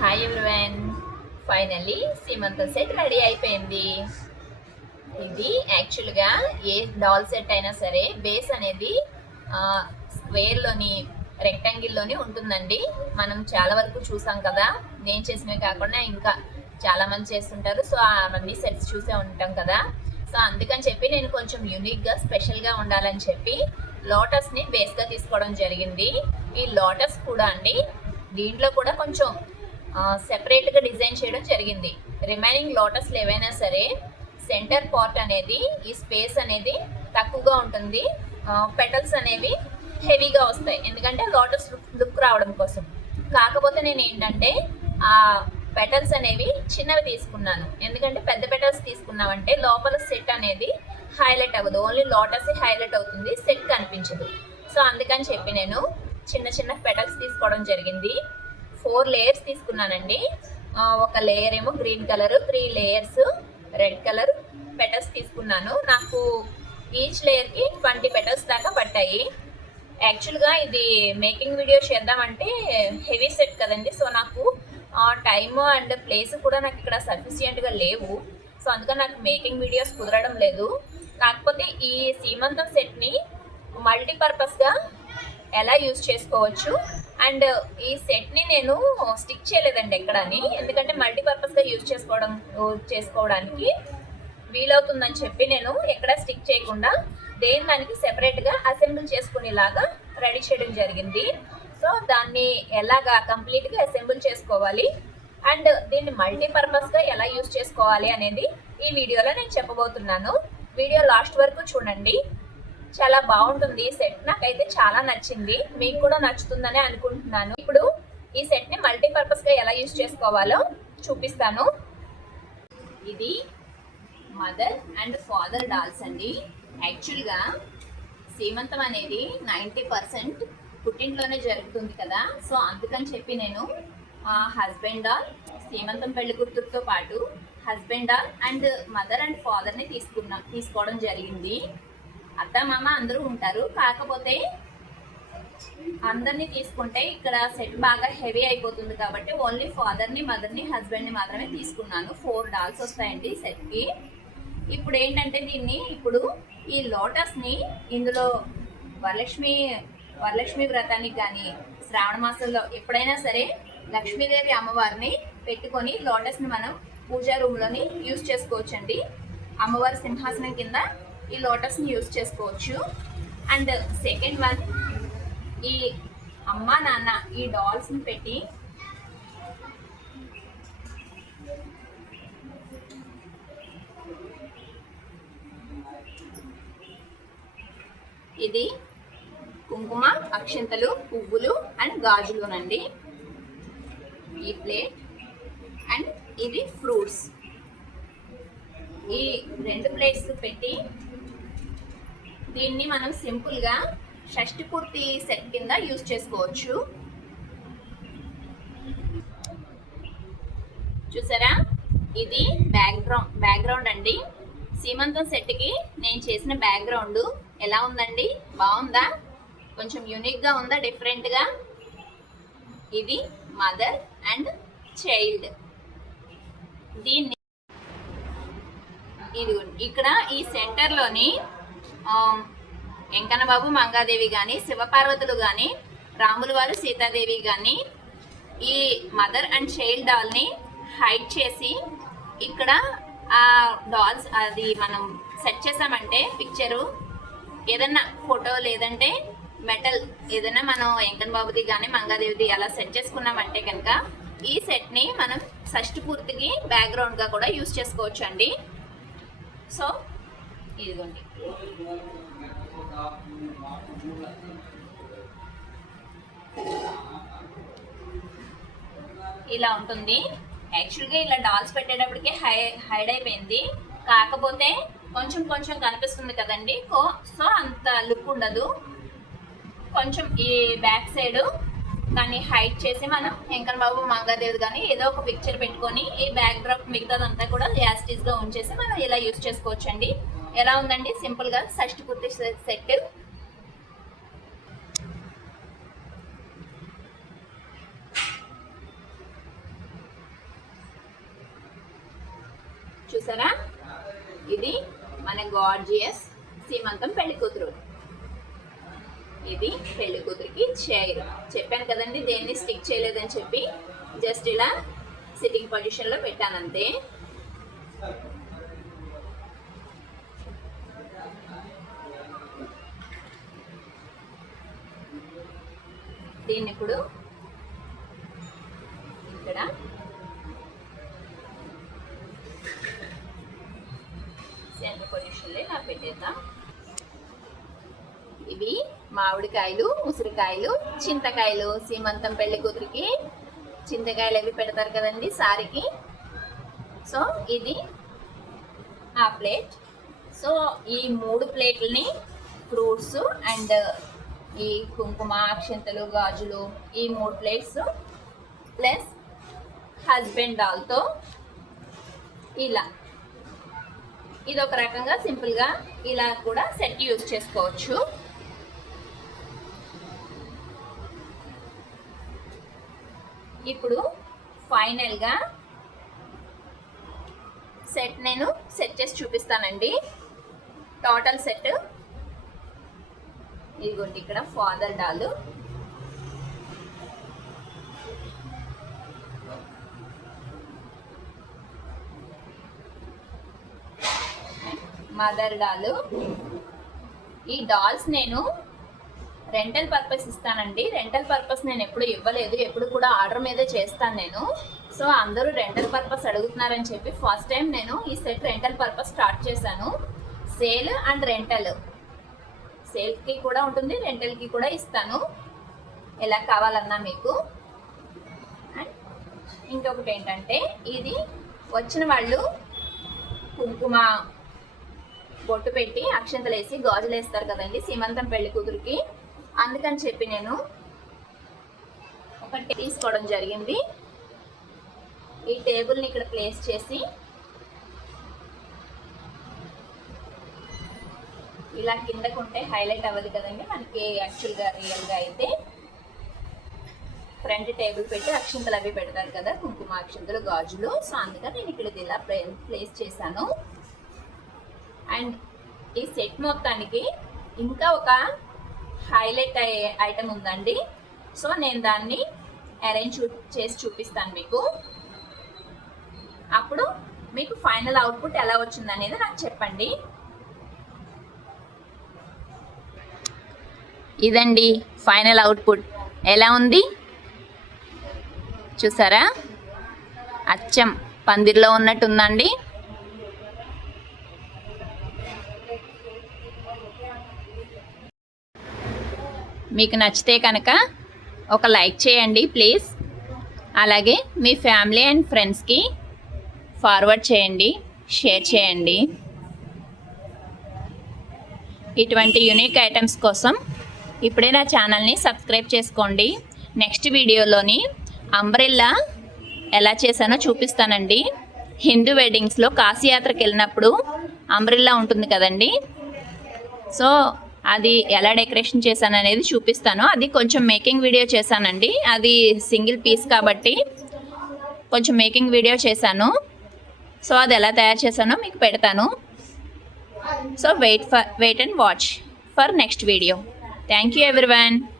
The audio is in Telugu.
Hi everyone finally సీమంత set ready అయిపోయింది. ఇది యాక్చువల్గా ఏ డాల్ సెట్ అయినా సరే బేస్ అనేది స్క్వేర్లోని రెక్టాంగిల్లోని ఉంటుందండి. మనం చాలా వరకు చూసాం కదా. నేను చేసినవి కాకుండా ఇంకా చాలామంది చేస్తుంటారు. సో అవన్నీ సెట్స్ చూసే ఉంటాం కదా. సో అందుకని చెప్పి నేను కొంచెం యూనిక్గా స్పెషల్గా ఉండాలని చెప్పి లోటస్ని బేస్గా తీసుకోవడం జరిగింది. ఈ లోటస్ కూడా అండి దీంట్లో కూడా కొంచెం సెపరేట్గా డిజైన్ చేయడం జరిగింది. రిమైనింగ్ లోటస్లు ఏవైనా సరే సెంటర్ పార్ట్ అనేది ఈ స్పేస్ అనేది తక్కువగా ఉంటుంది. పెటల్స్ అనేవి హెవీగా వస్తాయి. ఎందుకంటే లోటస్ లుక్ రావడం కోసం. కాకపోతే నేను ఏంటంటే ఆ పెటల్స్ అనేవి చిన్నవి తీసుకున్నాను. ఎందుకంటే పెద్ద పెటల్స్ తీసుకున్నామంటే లోపల సెట్ అనేది హైలైట్ అవ్వదు. ఓన్లీ లోటస్ హైలైట్ అవుతుంది సెట్ కనిపించదు. సో అందుకని చెప్పి నేను చిన్న చిన్న పెటల్స్ తీసుకోవడం జరిగింది. ఫోర్ లేయర్స్ తీసుకున్నానండి. ఒక లేయర్ ఏమో green colour three layers red colour petals తీసుకున్నాను. నాకు ఈచ్ లేయర్కి ట్వంటీ పెటల్స్ దాకా పట్టాయి. యాక్చువల్గా ఇది మేకింగ్ వీడియో చేద్దామంటే హెవీ సెట్ కదండి. సో నాకు టైమ్ అండ్ ప్లేస్ కూడా నాకు ఇక్కడ సఫిషియెంట్గా లేవు. సో అందుకని నాకు మేకింగ్ వీడియోస్ కుదరడం లేదు. కాకపోతే ఈ సీమంతం సెట్ని మల్టీపర్పస్గా ఎలా యూజ్ చేసుకోవచ్చు. అండ్ ఈ సెట్ని నేను స్టిక్ చేయలేదండి ఎక్కడని. ఎందుకంటే మల్టీపర్పస్గా యూజ్ చేసుకోవడం చేసుకోవడానికి వీలవుతుందని చెప్పి నేను ఎక్కడ స్టిక్ చేయకుండా దేని దానికి సెపరేట్గా అసెంబుల్ చేసుకునేలాగా రెడీ చేయడం జరిగింది. సో దాన్ని ఎలాగా కంప్లీట్గా అసెంబుల్ చేసుకోవాలి అండ్ దీన్ని మల్టీపర్పస్గా ఎలా యూజ్ చేసుకోవాలి అనేది ఈ వీడియోలో నేను చెప్పబోతున్నాను. వీడియో లాస్ట్ వరకు చూడండి. చాలా బాగుంటుంది. ఈ సెట్ నాకైతే చాలా నచ్చింది. మీకు కూడా నచ్చుతుందని అనుకుంటున్నాను. ఇప్పుడు ఈ సెట్ని మల్టీపర్పస్గా ఎలా యూజ్ చేసుకోవాలో చూపిస్తాను. ఇది మదర్ అండ్ ఫాదర్ డాల్స్ అండి. యాక్చువల్గా సీమంతం అనేది నైంటీ పర్సెంట్ పుట్టింట్లోనే జరుగుతుంది కదా. సో అందుకని చెప్పి నేను హస్బెండ్ డాల్ సీమంతం పెళ్ళి కూతురుతో పాటు husband doll and mother and ఫాదర్ని తీసుకున్నా తీసుకోవడం జరిగింది. అత్త మామ అందరూ ఉంటారు. కాకపోతే అందరినీ తీసుకుంటే ఇక్కడ సెట్ బాగా హెవీ అయిపోతుంది కాబట్టి ఓన్లీ ఫాదర్ని మదర్ని హస్బెండ్ని మాత్రమే తీసుకున్నాను. ఫోర్ డాల్స్ వస్తాయండి సెట్కి ఇప్పుడు ఏంటంటే దీన్ని ఇప్పుడు ఈ లోటస్ని ఇందులో వరలక్ష్మి వరలక్ష్మి వ్రతానికి కానీ శ్రావణ మాసంలో ఎప్పుడైనా సరే లక్ష్మీదేవి అమ్మవారిని పెట్టుకొని లోటస్ని మనం పూజా రూమ్లోని యూజ్ చేసుకోవచ్చండి. అమ్మవారి సింహాసనం కింద ఈ లోటస్ని యూజ్ చేసుకోవచ్చు. అండ్ సెకండ్ వన్ ఈ అమ్మ నాన్న ఈ డాల్స్ని పెట్టి ఇది కుంకుమ అక్షింతలు పువ్వులు అండ్ గాజులునండి. ఈ ప్లేట్ అండ్ ఇవి ఫ్రూట్స్. ఈ రెండు ప్లేట్స్ పెట్టి దీన్ని మనం సింపుల్గా షష్టి పూర్తి సెట్ కింద యూజ్ చేసుకోవచ్చు. చూసారా? ఇది బ్యాక్గ్రౌండ్ బ్యాక్గ్రౌండ్ అండి. సీమంతం సెట్కి నేను చేసిన బ్యాక్గ్రౌండ్ ఎలా ఉందండి? బాగుందా? కొంచెం యూనిక్గా ఉందా? డిఫరెంట్గా ఇది మదర్ అండ్ చైల్డ్ దీన్ని ఇది ఇక్కడ ఈ సెంటర్లోని వెంకన్న బాబు మంగాదేవి కానీ శివపార్వతులు కానీ రాములు వారు సీతాదేవి కానీ ఈ మదర్ అండ్ చైల్డ్ డాల్ని హైడ్ చేసి ఇక్కడ ఆ డాల్స్ అది మనం సెట్ చేసామంటే పిక్చరు ఏదన్నా ఫోటో లేదంటే మెటల్ ఏదైనా మనం వెంకన్న బాబుది కానీ మంగాదేవిది అలా సెట్ చేసుకున్నామంటే కనుక ఈ సెట్ని మనం షష్టి పూర్తికి బ్యాక్గ్రౌండ్గా కూడా యూస్ చేసుకోవచ్చు అండి సో ఇదిగోండి. ఇలా ఉంటుంది. యాక్చువల్గా ఇలా డాల్స్ పెట్టేటప్పటికి హై హైడ్ అయిపోయింది. కాకపోతే కొంచెం కొంచెం కనిపిస్తుంది కదండి. సో అంత లుక్ ఉండదు. కొంచెం ఈ బ్యాక్ సైడ్ దాన్ని హైట్ చేసి మనం వెంకన్న బాబు మంగాదేవి కానీ ఏదో ఒక పిక్చర్ పెట్టుకొని ఈ బ్యాక్ డ్రాప్ మిగతాదంతా కూడా యాస్టీస్గా ఉంచేసి మనం ఇలా యూస్ చేసుకోవచ్చు అండి ఎలా ఉందండి? సింపుల్గా షష్టి పూర్తి సెట్. చూసారా? ఇది మన గార్జియస్ సీమంతం పెళ్ళి కూతురు. ఇది పెళ్ళి కూతురికి చైర్. చెప్పాను కదండి దేన్ని స్టిక్ చేయలేదని చెప్పి జస్ట్ ఇలా సిట్టింగ్ పొజిషన్లో పెట్టాను అంతే దీన్ని ఇప్పుడు ఇక్కడ. సెంటర్ పొజిషన్లో ఇలా పెట్టేద్దాం. ఇవి మామిడికాయలు ఉసిరికాయలు చింతకాయలు. సీమంతం పెళ్ళి కూతురికి చింతకాయలు అవి పెడతారు కదండి సారికి. సో ఇది ఆ ప్లేట్. సో ఈ మూడు ప్లేట్లని ఫ్రూట్స్ అండ్ ఈ కుంకుమ అక్షంతలు గాజులు ఈ మూడు ప్లేట్స్ ప్లస్ హస్బెండ్ డాల్తో ఇలా. ఇది ఒక రకంగా సింపుల్గా ఇలా కూడా సెట్ యూజ్ చేసుకోవచ్చు. ఇప్పుడు ఫైనల్గా సెట్ నేను సెట్ చేసి చూపిస్తానండి. టోటల్ సెట్ ఇదిగోండి ఇక్కడ ఫాదర్ డాలు. Mother doll. ఈ డాల్స్ నేను రెంటల్ పర్పస్ ఇస్తానండి. రెంటల్ పర్పస్ నేను ఎప్పుడు ఇవ్వలేదు. ఎప్పుడు కూడా ఆర్డర్ మీదే చేస్తాను నేను. సో అందరూ రెంటల్ పర్పస్ అడుగుతున్నారని చెప్పి ఫస్ట్ టైం నేను ఈ సెట్ రెంటల్ పర్పస్ స్టార్ట్ చేశాను. Sale and rental. సేల్కి కూడా ఉంటుంది రెంటల్కి కూడా ఇస్తాను. ఎలా కావాలన్నా మీకు. అండ్ ఇంకొకటి ఏంటంటే ఇది వచ్చిన వాళ్ళు కుంకుమ బొట్టు పెట్టి అక్షంతలు వేసి గాజులు వేస్తారు కదండి సీమంతం పెళ్ళి కూతురికి. అందుకని చెప్పి నేను ఒకటి తీసుకోవడం జరిగింది. ఈ టేబుల్ని ఇక్కడ ప్లేస్ చేసి ఇలా కిందకు ఉంటే హైలైట్ అవ్వదు కదండి. మనకి యాక్చువల్గా రియల్గా అయితే ఫ్రంట్ టేబుల్ పెట్టి అక్షింతలు అవి పెడతారు కదా కుంకుమ అక్షింతలు గాజులు. సో అందుకని నేను ఇక్కడ ఇది ఇలా ప్లేస్ చేశాను. అండ్ ఈ సెట్ మొత్తానికి ఇంకా ఒక హైలైట్ అయ్యే ఐటమ్ ఉందండి. సో నేను దాన్ని అరేంజ్ చేసి చూపిస్తాను మీకు. అప్పుడు మీకు ఫైనల్ అవుట్పుట్ ఎలా వచ్చింది అనేది నాకు చెప్పండి. ఇదండి ఫైనల్ అవుట్పుట్. ఎలా ఉంది? చూసారా? అచ్చం. పందిర్లో ఉన్నట్టుందండి. మీకు నచ్చితే కనుక ఒక లైక్ చేయండి ప్లీజ్. అలాగే మీ ఫ్యామిలీ అండ్ ఫ్రెండ్స్కి ఫార్వర్డ్ చేయండి షేర్ చేయండి. ఇటువంటి యూనిక్ ఐటమ్స్ కోసం ఇప్పుడే నా ఛానల్ని సబ్స్క్రైబ్ చేసుకోండి. నెక్స్ట్ వీడియోలోని అంబ్రెల్లా ఎలా చేశానో చూపిస్తానండి. హిందూ వెడ్డింగ్స్లో కాశీయాత్రకు వెళ్ళినప్పుడు అంబ్రెల్లా ఉంటుంది కదండి. సో అది ఎలా డెకరేషన్ చేశాను అనేది చూపిస్తాను. అది కొంచెం మేకింగ్ వీడియో చేశానండి. అది సింగిల్ పీస్ కాబట్టి కొంచెం మేకింగ్ వీడియో చేశాను. సో అది ఎలా తయారు చేశానో మీకు పెడతాను. So wait for wait and watch for next video. Thank you everyone.